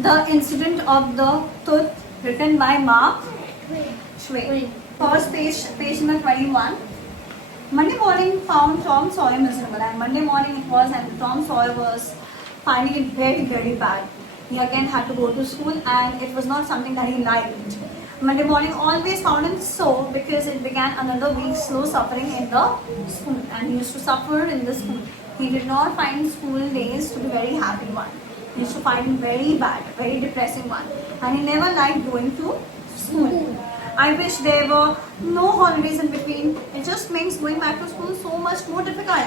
The Incident of the Tooth, written by Mark Twain. First page number 21. Monday morning found Tom Sawyer miserable, and Monday morning it was, and Tom Sawyer was finding it very, very bad. He again had to go to school, and it was not something that he liked. Monday morning always found him so, because it began another week's slow suffering in the school, and he used to suffer in the school. He did not find school days to be very happy one. He used to find it very bad, very depressing one, and he never liked going to school. I wish there were no holidays in between. It just makes going back to school so much more difficult.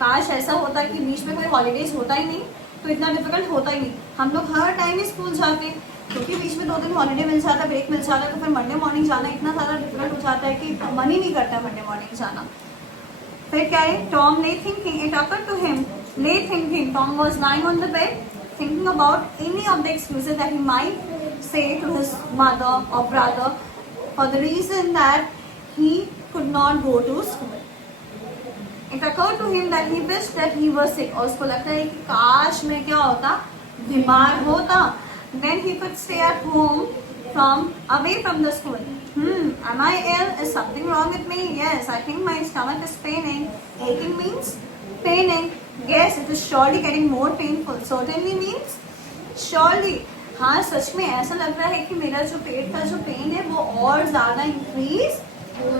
काश ऐसा होता कि बीच में कोई holidays होता ही नहीं तो इतना डिफिकल्ट होता ही नहीं. हम लोग हर टाइम ही स्कूल जाते, क्योंकि बीच में 2 दिन हॉलीडे मिल जाता, ब्रेक मिल जाता, तो फिर मंडे मॉर्निंग जाना इतना ज़्यादा डिफिकल्ट हो जाता है कि मन ही नहीं करता है मंडे मॉर्निंग जाना. फिर क्या है, Tom lay thinking, it occurred to him, lay thinking, Tom was lying on the bed thinking about any of the excuses that he might say to his mother or brother for the reason that he could not go to school. It occurred to him that he wished that he was sick. और उसको लगता है कि काश मैं क्या होता, बीमार होता. Then he could stay at home away from the school. Am I ill? Is something wrong with me? Yes, I think my stomach is paining. Aching means paining. Yes, it is surely getting more painful. Certainly means surely. हाँ, सच में ऐसा लग रहा है कि मेरा जो पेट का जो पेन है वो और ज़्यादा इंक्रीज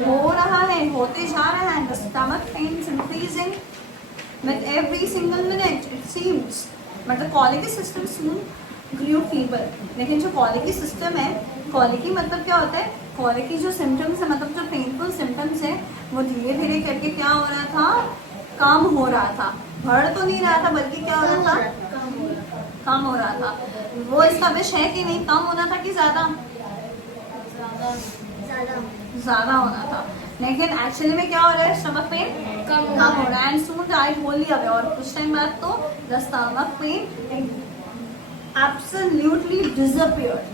हो रहा है, होते जा रहा है. The stomach pain is increasing with every single minute, it seems. But the colicky system soon grew feeble. लेकिन जो colicky system है, colicky मतलब क्या होता है? Colicky जो symptoms है, मतलब जो painful symptoms है, वो धीरे धीरे करके क्या हो रहा था? कम हो रहा था. बढ़ तो नहीं रहा था, बल्कि क्या हो रहा था? कम हो रहा था. वो इसका विष है कि नहीं, कम होना था कि ज्यादा ज्यादा होना था. लेकिन एक्चुअली में क्या हो रहा है, स्टमक पेन कम हो रहा है. And soon died Holi away, और कुछ टाइम बाद तो the stomach pain absolutely disappeared.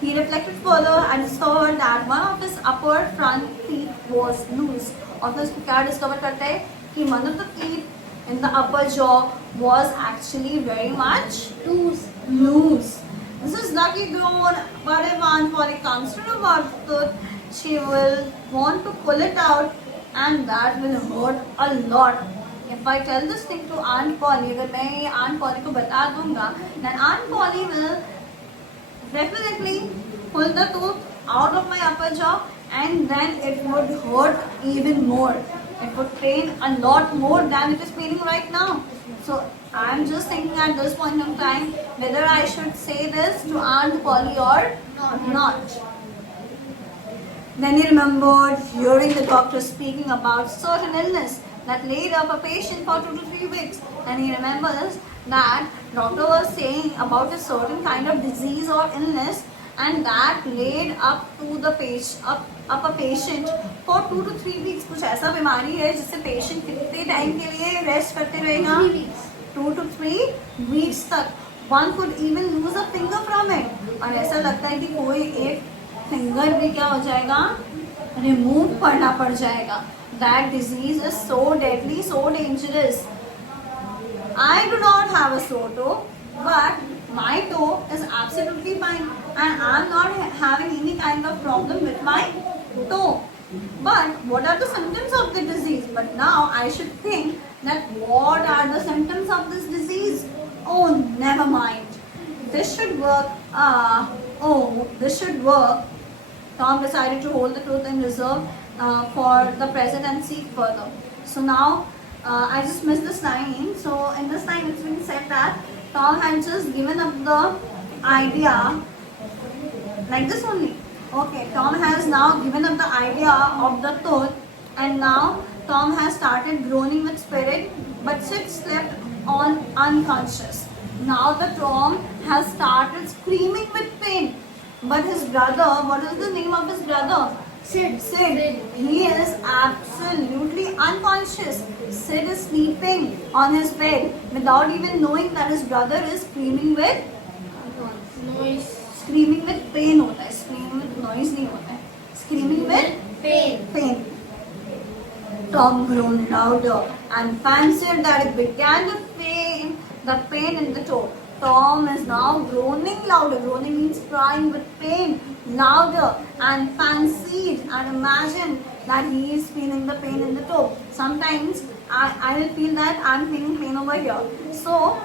He reflected further and discovered that one of his upper front teeth was loose. और फिर उसको क्या डिस्कवर करता है कि one of the teeth in the upper jaw was actually very much loose. This is lucky grown, but if Aunt Polly comes to know about it, she will want to pull it out, and that will hurt a lot. If I tell this thing to Aunt Polly, अगर मैं ये Aunt Polly को बता दूंगा, then Aunt Polly will definitely pull the tooth out of my upper jaw, and then it would hurt even more. It would pain a lot more than it is paining right now. So I'm just thinking at this point of time whether I should say this to Aunt Polly or not. Then he remembered hearing the doctor speaking about certain illness that laid up a patient for 2 to 3 weeks. And he remembers that doctor was saying about a certain kind of disease or illness, and that laid up to the up a patient for 2 to 3 weeks. कुछ ऐसा बीमारी है जिससे patient कितने time के लिए rest करते रहेगा? 2 to 3 weeks तक. One could even lose a finger from it. और ऐसा लगता है कि कोई एक फिंगर भी क्या हो जाएगा, रिमूव करना पड़ जाएगा. That disease is so deadly, so dangerous. I do not have a sore toe, but my toe is absolutely fine, and I'm not having any kind of problem with my toe. But what are the symptoms of the disease? But now I should think that what are the symptoms of this disease? Oh, never mind. This should work. This should work. Tom decided to hold the tooth in reserve for the present and see further. So now I just missed this line. So in this line it's been said that Tom had just given up the idea like this only. Okay, Tom has now given up the idea of the tooth, and now Tom has started groaning with spirit, but Sid slept on unconscious. Now the Tom has started screaming with pain. But his brother, what is the name of his brother? Sid. He is absolutely unconscious. Sid is sleeping on his bed without even knowing that his brother is screaming with noise. Screaming with pain होता है. Screaming with noise नहीं होता है. Screaming with pain. Tom groaned louder and fancied that it began to pain the pain in the toe. Tom is now groaning louder. Groaning means crying with pain, louder, and fancied and imagine that he is feeling the pain in the toe. Sometimes I will feel that I'm feeling pain over here. So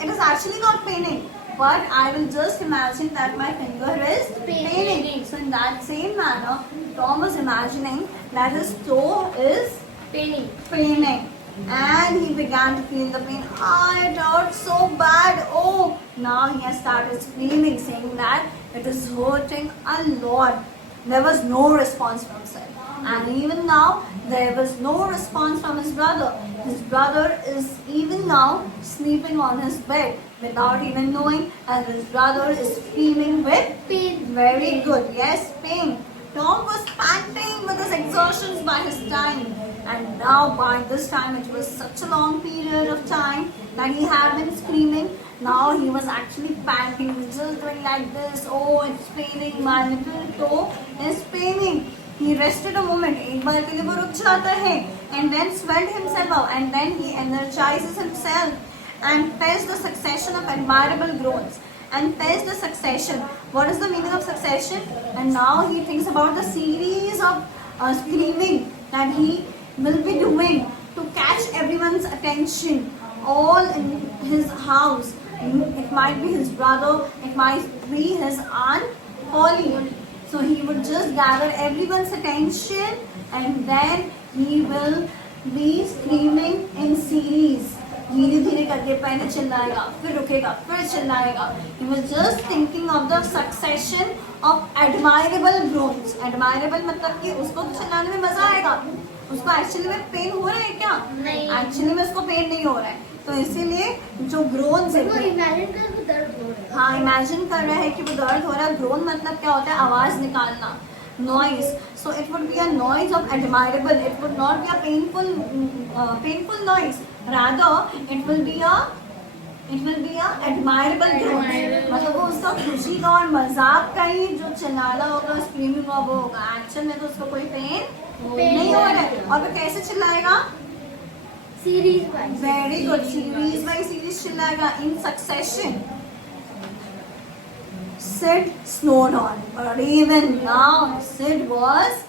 it is actually not paining, but I will just imagine that my finger is paining. So in that same manner, Tom was imagining that his toe is paining. And he began to feel the pain. Ah, it hurts so bad. Oh, now he has started screaming, saying that it is hurting a lot. There was no response from Sid. And even now, there was no response from his brother. His brother is even now sleeping on his bed without even knowing, and his brother is screaming with Pain. Very good. Yes, pain. Tom was panting with his exertions by his time. And now by this time it was such a long period of time that he had been screaming. Now he was actually panting. He was just doing like this. Oh, it's paining. My little toe is paining. He rested a moment. एक बार के लिए वो रुक जाता है. And then swelled himself out. And then he energizes himself and faced the succession of admirable groans. And faced the succession. What is the meaning of succession? And now he thinks about the series of screaming that he will be doing to catch everyone's attention all in his house. It might be his brother, it might be his aunt Polly. So he would just gather everyone's attention and then he will be screaming in series. धीरे धीरे करके पहले चिल्लाएगा, फिर रुकेगा, फिर चिल्लाएगा. He was just thinking of the succession of admirable groans. Admirable मतलब कि उसको तो चिल्लाने में मजा आएगा. उसको एक्चुअली में पेन हो रहा है क्या? नहीं. एक्चुअली में उसको पेन नहीं हो रहा है. तो इसीलिए जो ग्रोन्स है, इमेजिन कर वो दर्द हो रहा है. हाँ, इमेजिन कर रहा है कि वो दर्द हो रहा है. ग्रोन मतलब क्या होता है? आवाज निकालना, noise. So it would be a noise of admirable. It would not be a painful noise. Rather, it will be a admirable groan. मतलब वो उसका खुशी का और मजाक का ही जो चिल्लाना होगा, स्क्रीमिंग का वो होगा. एक्चुअल में तो उसको कोई पेन नहीं हो रहा है. और वो कैसे चिल्लाएगा? Series wise. Very good. Series by series चिल्लाएगा in succession. Sid snored on, but even now Sid was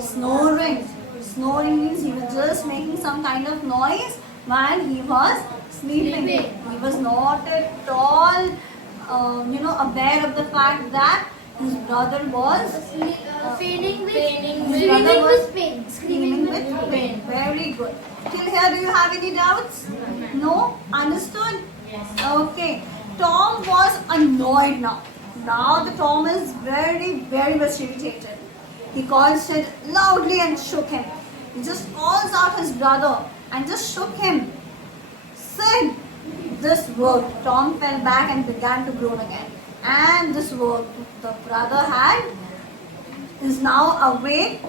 snoring. Snoring means he was just making some kind of noise while he was sleeping. He was not at all, aware of the fact that his brother was Feeling with pain. screaming with pain. Very good. Till here, do you have any doubts? No? Understood? Yes. Okay. Tom was annoyed now. Now the Tom is very, very much irritated. He called Sid loudly and shook him. He just calls out his brother and just shook him. Sid, this worked. Tom fell back and began to groan again. And this worked. The brother is now awake,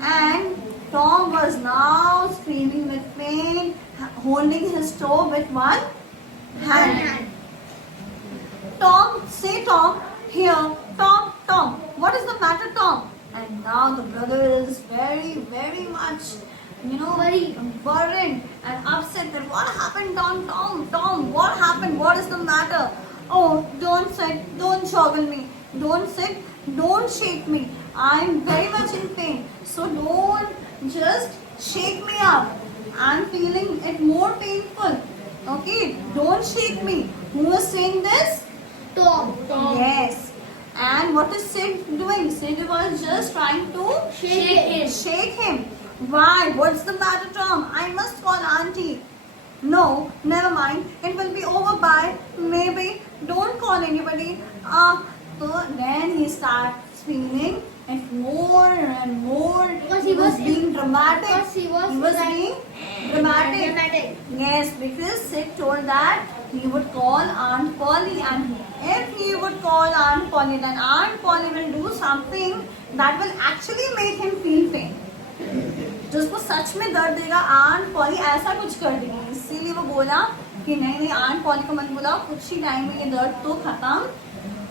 and Tom was now screaming with pain, holding his toe with one hand. Tom, say Tom, here, Tom, what is the matter, Tom? And now the brother is very, very much, worried and upset that what happened, Tom, what happened, what is the matter? Oh, don't sit, don't joggle me, don't sit, don't shake me. I'm very much in pain, so don't just shake me up. I'm feeling it more painful. Okay, don't shake me. Who was saying this? Tom. Yes. And what is Sid doing? Sid was just trying to shake him. Why? What's the matter, Tom? I must call Auntie. No, never mind. It will be over by maybe. Don't call anybody. So then he starts feeling it more and more. Because he was being dramatic. Because he was being dramatic. Yes, because Sid told that he would call Aunt Polly, and if he would call Aunt Polly, then Aunt Polly will do something that will actually make him feel pain. जो उसको सच में दर्द देगा, aunt poly ऐसा कुछ कर देगी. इसीलिए वो बोला कि नहीं, आंट पॉली को मत बुलाओ, कुछ ही टाइम में ये दर्द तो खत्म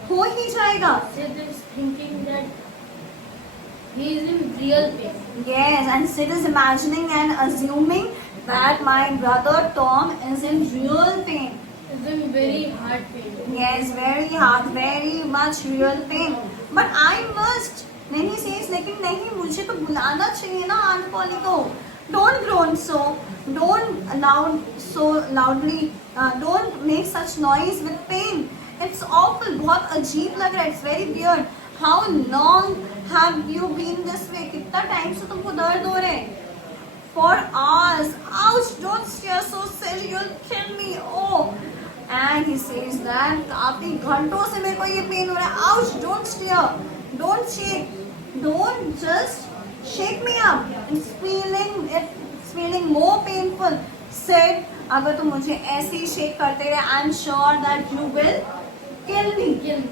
हो ही जाएगा. Sid is thinking that he is in real pain. Yes, and Sid is imagining and assuming that my brother Tom is in real pain. It's in very hard pain. Yes, very hard, very much real pain. But I must. Then he says, लेकिन नहीं, मुझे तो बुलाना चाहिए ना Aunt Polly को. Don't groan so. Don't so loudly. Don't make such noise with pain. It's awful. बहुत अजीब लग रहा है. It's very weird. How long have you been this way? कितना टाइम से तुमको दर्द हो रहा है? For hours. Ouch! Don't stare so silly. You'll kill me. Oh. And he says that काफी घंटों से मेरे को ये पेन हो रहा है. Ouch! Don't stare. Don't shake. Don't just shake me up. It's feeling more painful. Said अगर तुम मुझे ऐसे ही शेक करते रहे, I'm sure that you will kill me.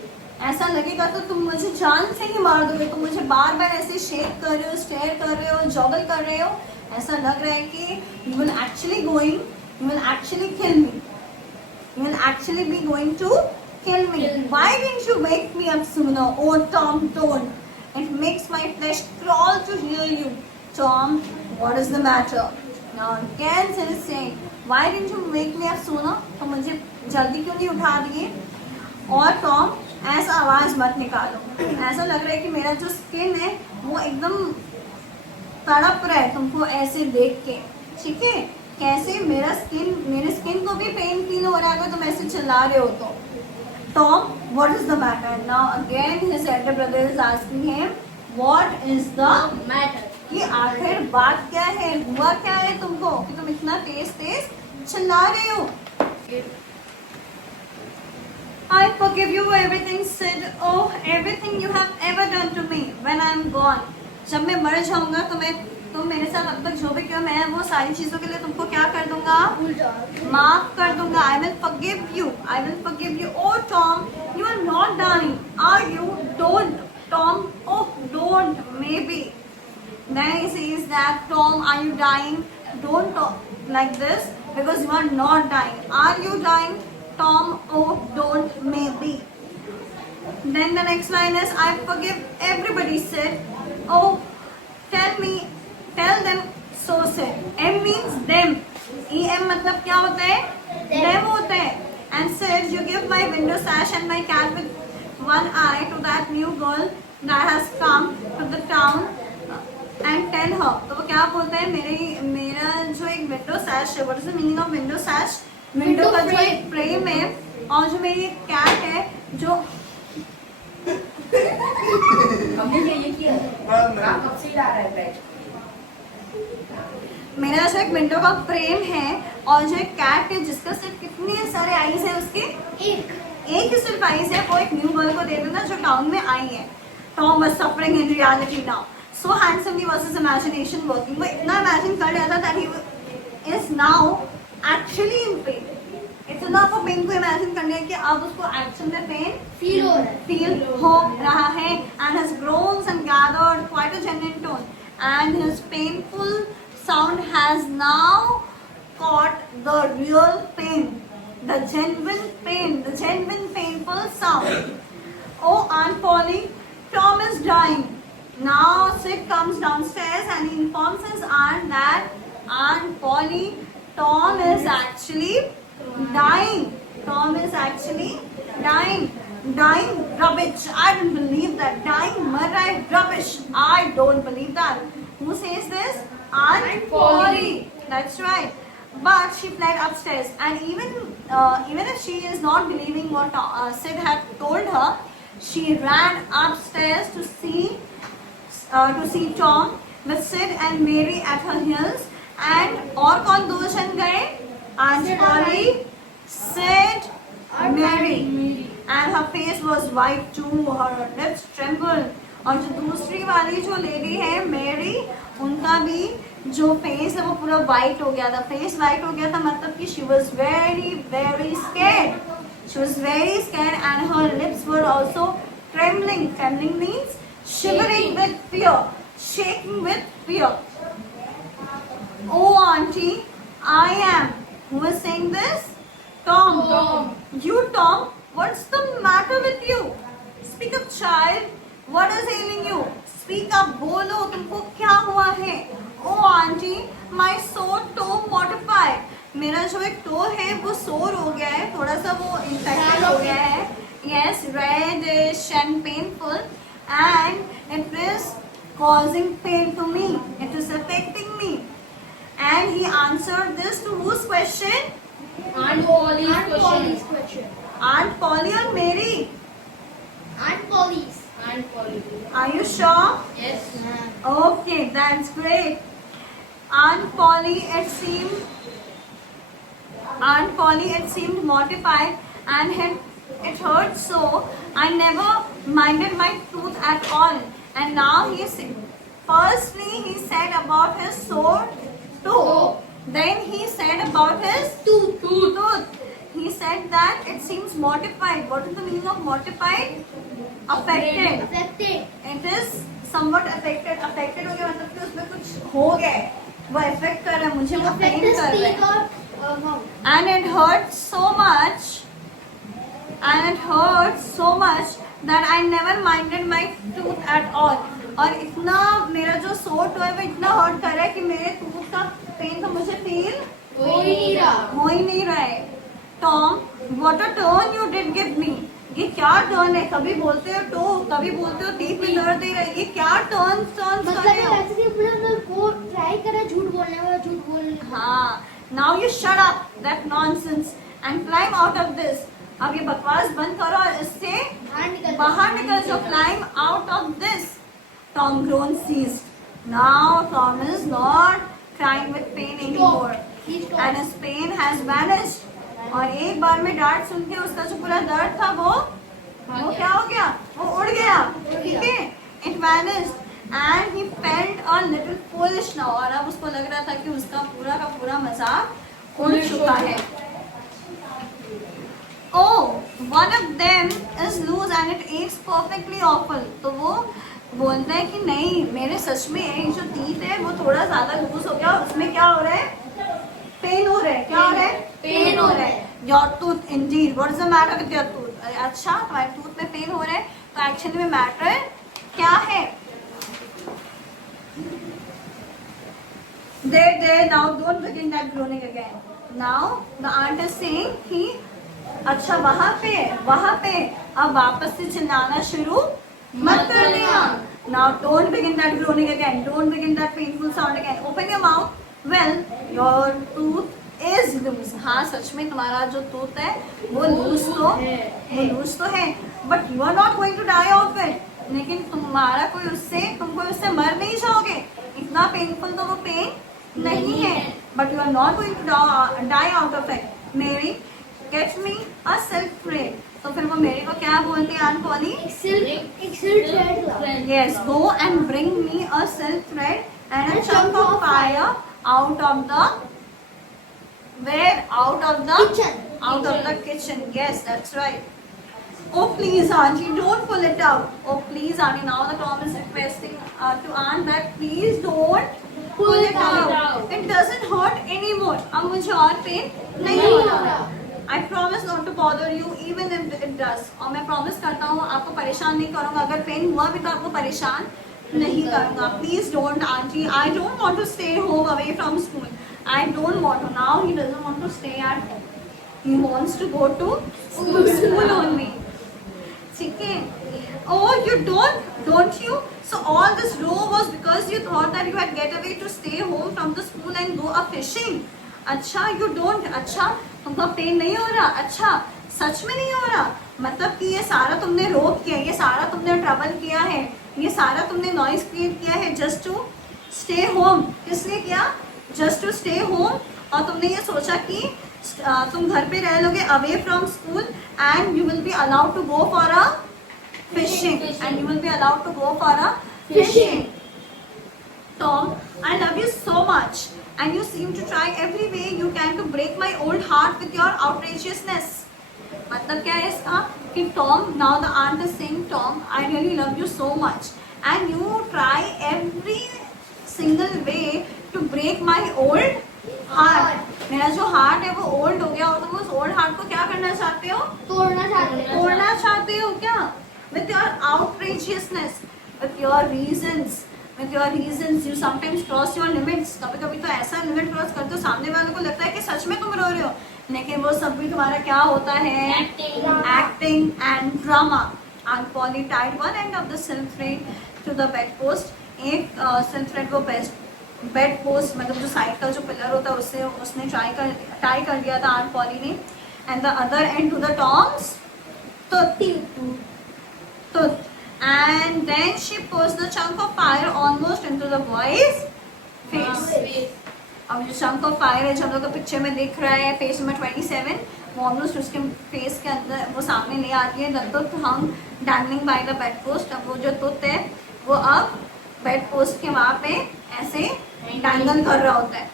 ऐसा लगेगा तो तुम मुझे जान से ही मार दोगे. तुम मुझे बार बार ऐसे शेक कर रहे हो, स्टेयर कर रहे हो, जॉगल कर रहे हो. ऐसा लग रहा है कि you will actually kill me. You will actually be going to kill me. Why didn't you wake me up sooner? Oh, Tom, don't. It makes my flesh crawl to hear you. Tom, what is the matter? Now again he is saying, why didn't you wake me up sooner? तो मुझे जल्दी क्यों नहीं उठा दिए? और Tom, ऐसा आवाज मत निकालो. ऐसा लग रहा है कि मेरा जो स्किन है वो एकदम तड़प रहा है तुमको ऐसे देख के. ठीक है, कैसे मेरे स्किन को भी पेन फील हो रहा है अगर तुम ऐसे चिल्ला रहे हो तो. Tom, what is the matter? Now again his elder brother is asking him, what is the Matter. कि आखिर बात क्या है, हुआ क्या है तुमको कि तुम इतना तेज चिल्ला रहे हो. I forgive you for everything, Sid. Oh, everything you have ever done to me when I am gone. जब मैं मर जाऊंगा तुम मेरे साथ अब तक जो भी किया, मैं वो सारी चीजों के लिए तुमको क्या कर दूंगा? माफ कर दूंगा. I will forgive you. Oh Tom, you are not dying, are you? Don't, Tom. Oh, don't. Maybe. Then he says that, Tom, are you dying? Don't talk like this because you are not dying. Are you dying? Tom, oh, don't. Maybe. Then the next line is, I forgive everybody, Sid. Oh, tell them so, Sid. M means them. EM मतलब क्या होता है? Them होता है. And Sid, you give my window sash and my cat with one eye to that new girl that has come to the town and tell her. तो वो क्या बोलता है? मेरा जो एक window sash है, what is the meaning of window sash? Window का जो एक फ्रेम है और जो मेरी एक कैट है जो हमने ये किया कब से ला रहा है बैठ. मेरा जो एक विंडो का फ्रेम है और जो एक कैट है जिसका सिर्फ कितने सारे आईज है, उसके एक ही सिर्फ आईज है, वो एक न्यू गर्ल को दे देना जो टाउन में आई है. Tom was suffering in reality now. So handsomely was his imagination working. वो इतना इमेजिन कर रहा था that he is now actually in pen. इतना वो पेन को इमेजिन करने कि अब उसको एक्चुअल में पेन फील हो रहा है. And his groans and gathered quite a genuine tone and his painful sound has now caught the real pain, the genuine pain, the genuine painful sound. Oh, Aunt Polly, Tom is dying. Now Sid comes downstairs and he informs his aunt that Aunt Polly, Tom is actually dying. Tom is actually dying. Dying rubbish. I don't believe that. Dying murder rubbish. I don't believe that. Who says this? Aunt Polly. That's right. But she fled upstairs, and even if she is not believing what Sid had told her, she ran upstairs to see Tom with Sid and Mary at her heels. And और कौन दो जन गए? Aunt Polly, Sid, Mary. And her face was white too. Her lips trembled. और जो दूसरी वाली जो लेडी है मेरी, उनका भी जो फेस है वो पूरा वाइट हो गया था. फेस वाइट हो गया था मतलब कि she was very scared. She was very scared and her lips were also trembling. Trembling means shivering with fear, shaking with fear. Oh auntie, I am. Who is saying this? Tom. You Tom, what's the matter with you? Speak up child. What is ailing you? Speak up, बोलो तुमको क्या हुआ है? Oh auntie, my sore toe mortified. मेरा जो एक to है वो सोर हो गया है, थोड़ा सा वो इन्फेक्टेड हो गया है. Yes, reddish and painful, and it is causing pain to me. It is affecting me. And he answered this to whose question? Aunt Polly's question. Aunt Polly or Mary? Aunt Polly's. Aunt Polly. Are you sure? Yes. Okay, that's great. Aunt Polly, Aunt Polly it seemed mortified and it hurt so. I never minded my tooth at all. And now firstly he said about his sore toe. Then he said about his tooth. He said that it seems mortified. What is the meaning of mortified? Affected. Affected. It is somewhat affected. Affected हो गया मतलब कि उसमें कुछ हो गया है. वो affect कर रहा है मुझे, वो pain Affected कर रहा teeth है. or mouth. And it hurts so much. And it hurts so much that I never minded my tooth at all. और इतना मेरा जो sore toe है वो इतना hurt कर रहा है कि मेरे tooth का pain तो मुझे feel हो ही नहीं रहा. हो ही नहीं रहा है. Tom, what a turn you did give me. ये क्या टर्न है? कभी बोलते हो टो, कभी बोलते हो टीथ में दर्द दे रहा है. ये क्या टर्न कर मतलब रहे हो? ऐसे कि अपना को ट्राई करा झूठ बोलने वाला झूठ बोलने. हाँ. Now you shut up that nonsense and climb out of this. अब ये बकवास बंद करो और इससे बाहर निकल जाओ. Climb out of this. Tom groaned ceased. Now Tom is not crying with pain anymore. And his pain has vanished. और एक बार में डांट सुन के उसका जो पूरा दर्द था वो क्या हो गया? वो उड़ गया. ठीक है? It vanished and he felt a little foolish now. और अब उसको लग रहा था कि उसका पूरा का पूरा मजाक उड़ चुका है. Oh, one of them is loose and it aches perfectly awful. तो वो बोलता है कि नहीं, मेरे सच में एक जो टीथ है वो थोड़ा ज्यादा लूज हो गया और उसमें क्या हो रहा है? पेन हो रहा है. क्या हो रहा है? पेन हो रहा है. Your tooth indeed. What is the matter with your tooth? अच्छा, तुम्हारे टूथ में पेन हो रहा है तो एक्चुअली में मैटर क्या है? There, now don't begin that groaning again. Now the aunt is saying कि अच्छा वहाँ पे अब वापस से चिल्लाना शुरू मत कर देना. Now don't begin that groaning again. Don't begin that painful sound again. Open your mouth. Well, your tooth is loose. हाँ, सच में तुम्हारा जो tooth है वो loose तो है. But you are not going to die of it. लेकिन तुम कोई उससे मर नहीं जाओगे. इतना painful तो वो pain नहीं है. But you are not going to die out of it. Mary, get me a silk thread. तो फिर वो मेरी को क्या बोलती है Aunt Polly? एक silk thread. Yes, go and bring me a silk thread and a chunk of fire out of the kitchen. Yes, that's right. Oh please auntie, don't pull it out. Oh please auntie, now the Tom is requesting to aunt that please don't pull it out. It doesn't hurt anymore. अब मुझे और pen नहीं हो रहा. I promise not to bother you even if it does. और मैं promise करता हूँ आपको परेशान नहीं करूँगा. अगर पेन हुआ भी तो आपको परेशान नहीं करूँगा. Please don't auntie. I don't want to stay home away from school. I don't want to. Now he doesn't want to stay at home. He wants to go to school only. ठीक है? Oh, you don't you? So all this row was because you thought that you had get away to stay home from the school and go a fishing. अच्छा, you don't. अच्छा, तुमको pen नहीं हो रहा? अच्छा, सच में नहीं हो रहा? मतलब कि ये सारा तुमने रोक किया, ये सारा तुमने ट्रबल किया है, ये सारा तुमने नॉइज क्रिएट किया है जस्ट टू स्टे होम. किस लिए किया? Just to stay home. और तुमने ये सोचा कि तुम घर पे रह लोगे away from school and you will be allowed to go for a fishing. Tom, I love you so much and you seem to try every way you can to break my old heart with your outrageousness. मतलब क्या है इसका कि Tom, now the aunt is saying, Tom, I really love you so much and you try every single way to break my old heart. मेरा जो heart है वो old हो गया और तुम उस ओल्ड हार्ट को क्या करना चाहते हो? तोड़ना चाहते क्या? with your outrageousness, with your reasons. With your reasons, you sometimes cross your limits. कभी-कभी तो ऐसा लिमिट क्रॉस करते हो सामने वाले को लगता है कि सच में तुम रो रहे हो, लेकिन वो सब भी तुम्हारा क्या होता है? Acting and drama. And Polly tied one end of the silk thread to the bedpost. एक silk thread को बेड पोस्ट मतलब जो साइड का जो पिलर होता है उससे उसने टाई कर दिया था आंट पॉली ने, and the other end to the Tom's tooth. And then she pushed the chunk of fire almost into the boy's face. अब जो chunk of fire है जो हम लोग को पिक्चर में दिख रहा है पेज नंबर 27, वो ऑलमोस्ट उसके फेस के अंदर वो सामने ले आती है. The tooth hung dangling by the bedpost. अब वो जो tooth है वो अब बेड पोस्ट के वहाँ पे ऐसे डैंगल कर रहा होता है.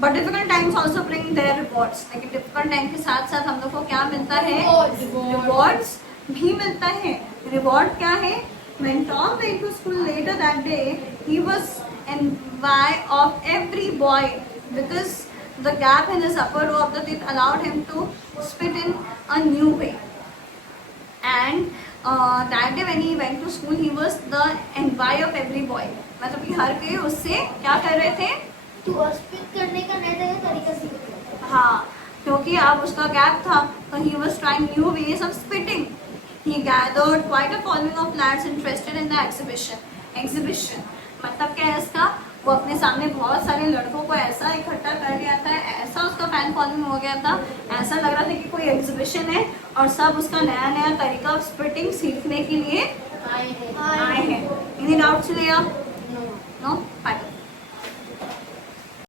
But difficult times also bring their rewards. लेकिन डिफिकल्ट टाइम के साथ साथ हम लोग को क्या मिलता है? रिवॉर्ड्स भी मिलता है. रिवॉर्ड क्या है? When Tom went to school later that day, he was envy of every boy because the gap in his upper row of the teeth allowed him to spit in a new way. And that day when he went to school, he was the envy of every boy. मतलब कि हर कोई उससे क्या कर रहे थे? तो spit करने का नया तरीका सीख लिया. हाँ, क्योंकि अब उसका गैप था तो he was trying new ways of spitting. He gathered quite a following of lads interested in the exhibition. मतलब क्या है इसका? वो अपने सामने बहुत सारे लड़कों को ऐसा इकट्ठा कर लिया था, ऐसा उसका फैन फॉलोइंग हो गया था, ऐसा लग रहा था कि कोई एग्जीबिशन है और सब उसका नया नया तरीका ऑफ स्पिटिंग सीखने के लिए आए हैं. एनी डाउट्स लिया? नो? फाइन.